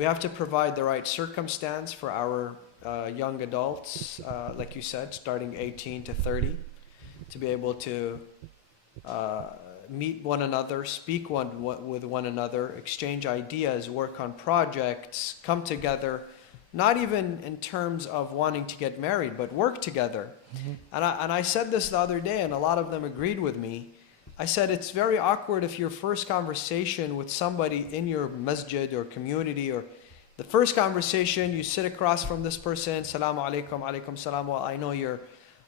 We have to provide the right circumstance for our young adults, like you said, starting 18 to 30, to be able to meet one another, speak with one another, exchange ideas, work on projects, come together, not even in terms of wanting to get married, but work together. Mm-hmm. And I said this the other day, and a lot of them agreed with me. I said it's very awkward if your first conversation with somebody in your masjid or community, or the first conversation, you sit across from this person, Salamu alaikum, alaikum salam, well, I know your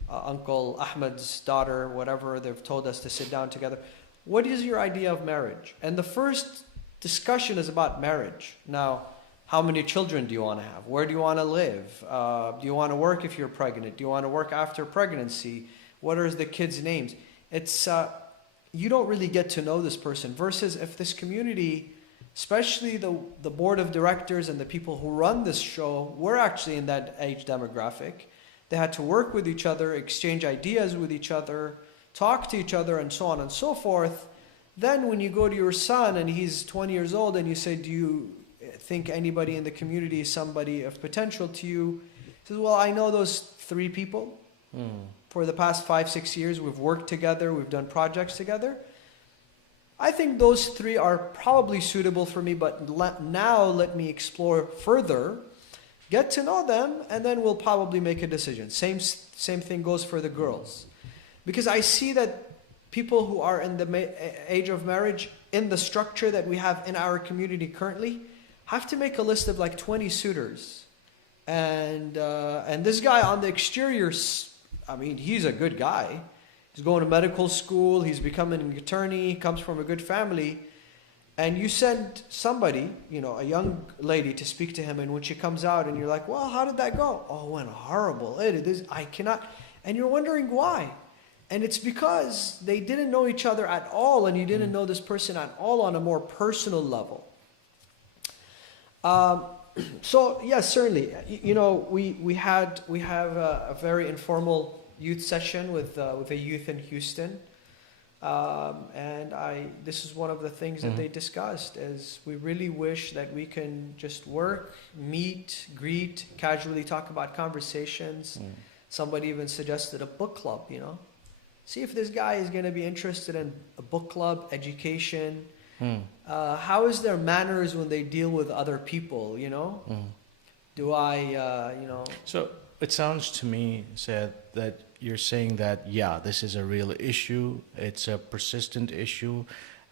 Uncle Ahmed's daughter, whatever, they've told us to sit down together. What is your idea of marriage? And the first discussion is about marriage. Now, how many children do you want to have? Where do you want to live? Do you want to work if you're pregnant? Do you want to work after pregnancy? What are the kids' names? It's you don't really get to know this person. Versus if this community, especially the board of directors and the people who run this show, we're actually in that age demographic. They had to work with each other, exchange ideas with each other, talk to each other, and so on and so forth. Then when you go to your son and he's 20 years old and you say, do you think anybody in the community is somebody of potential to you? He says, well, I know those 3 people. For the past 5-6 years, we've worked together, we've done projects together. I think those 3 are probably suitable for me, but now let me explore further, get to know them, and then we'll probably make a decision. Same thing goes for the girls. Because I see that people who are in the age of marriage, in the structure that we have in our community currently, have to make a list of like 20 suitors. And this guy on the exterior, I mean, he's a good guy. He's going to medical school, he's becoming an attorney, he comes from a good family. And you send somebody, a young lady to speak to him, and when she comes out and you're like, well, how did that go? Oh, it went horrible. I cannot. And you're wondering why. And it's because they didn't know each other at all, and you didn't know this person at all on a more personal level. So yes, certainly, we have a very informal youth session with a youth in Houston, and this is one of the things that they discussed, is we really wish that we can just work, meet, greet, casually talk about conversations. Somebody even suggested a book club. See if this guy is going to be interested in a book club, education. How is their manners when they deal with other people, Do I, So it sounds to me, Said, that you're saying that, yeah, this is a real issue, it's a persistent issue,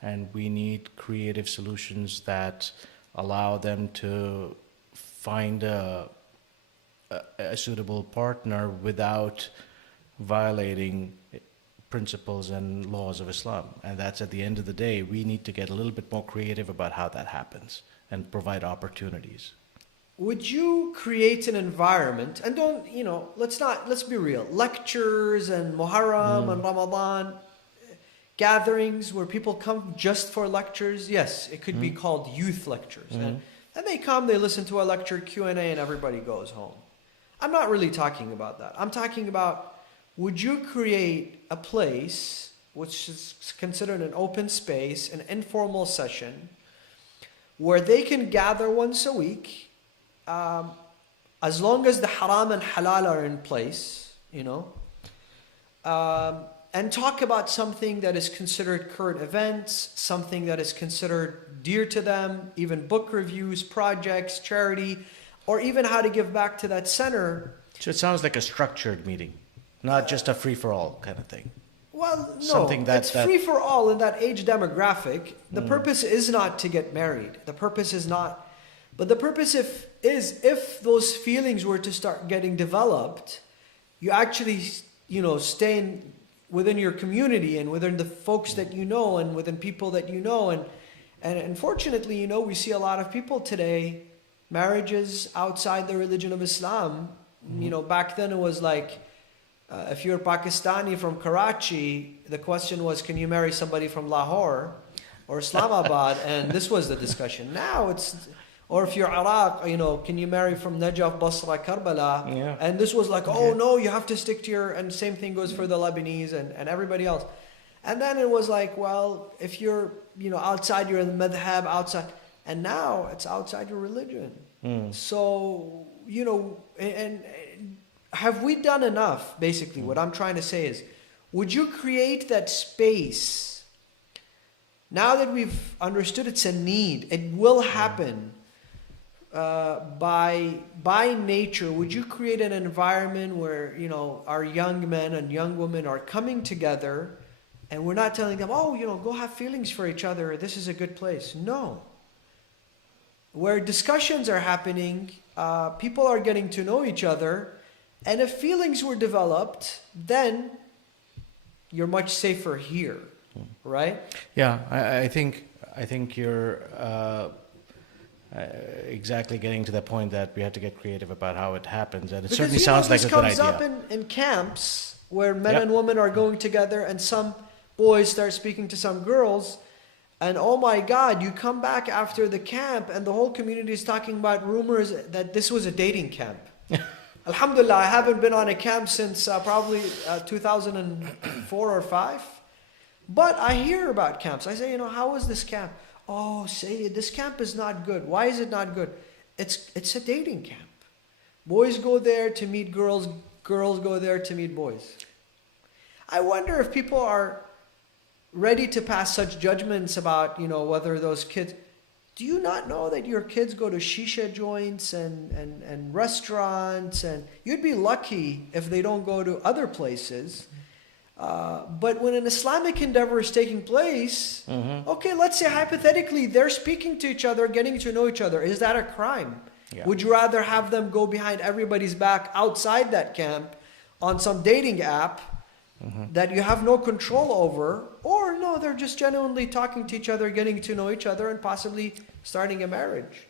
and we need creative solutions that allow them to find a suitable partner without violating principles and laws of Islam. And that's, at the end of the day, we need to get a little bit more creative about how that happens and provide opportunities. Would you create an environment, and don't, let's be real, lectures and Muharram and Ramadan gatherings where people come just for lectures? Yes, it could be called youth lectures. And they come, they listen to a lecture, Q&A, and everybody goes home. I'm not really talking about that. I'm talking about, would you create a place which is considered an open space, an informal session, where they can gather once a week, as long as the haram and halal are in place, and talk about something that is considered current events, something that is considered dear to them, even book reviews, projects, charity, or even how to give back to that center. So it sounds like a structured meeting. Not just a free-for-all kind of thing. Well, no, it's free-for-all in that age demographic. The purpose is not to get married. The purpose is not... But the purpose is if those feelings were to start getting developed, you actually, stay within your community and within the folks that you know and within people that you know. And unfortunately, we see a lot of people today, marriages outside the religion of Islam. Back then it was like, if you're Pakistani from Karachi, the question was, can you marry somebody from Lahore or Islamabad? And this was the discussion. Now it's, or if you're Iraq, can you marry from Najaf, Basra, Karbala? Yeah. And this was like, oh no, you have to stick to your, and same thing goes for the Lebanese and everybody else. And then it was like, well, if you're, outside, you're in the madhab, outside. And now it's outside your religion. Mm. So, you know, and have we done enough? Basically, what I'm trying to say is, would you create that space now that we've understood it's a need, it will happen by nature? Would you create an environment where, you know, our young men and young women are coming together, and we're not telling them, oh, you know, go have feelings for each other, this is a good place? No. Where discussions are happening, people are getting to know each other, and if feelings were developed, then you're much safer here, right? Yeah, I think you're exactly getting to the point that we have to get creative about how it happens, and it certainly sounds like a good idea. This comes up in camps where men and women are going together, and some boys start speaking to some girls, and oh my God, you come back after the camp, and the whole community is talking about rumors that this was a dating camp. Alhamdulillah, I haven't been on a camp since probably 2004 or 5. But I hear about camps. I say, you know, how was this camp? Oh, say this camp is not good. Why is it not good? It's a dating camp. Boys go there to meet girls. Girls go there to meet boys. I wonder if people are ready to pass such judgments about, you know, whether those kids... Do you not know that your kids go to shisha joints and restaurants, and you'd be lucky if they don't go to other places? But when an Islamic endeavor is taking place, okay, let's say hypothetically they're speaking to each other, getting to know each other. Is that a crime? Yeah. Would you rather have them go behind everybody's back outside that camp on some dating app that you have no control over, or no, they're just genuinely talking to each other, getting to know each other, and possibly starting a marriage?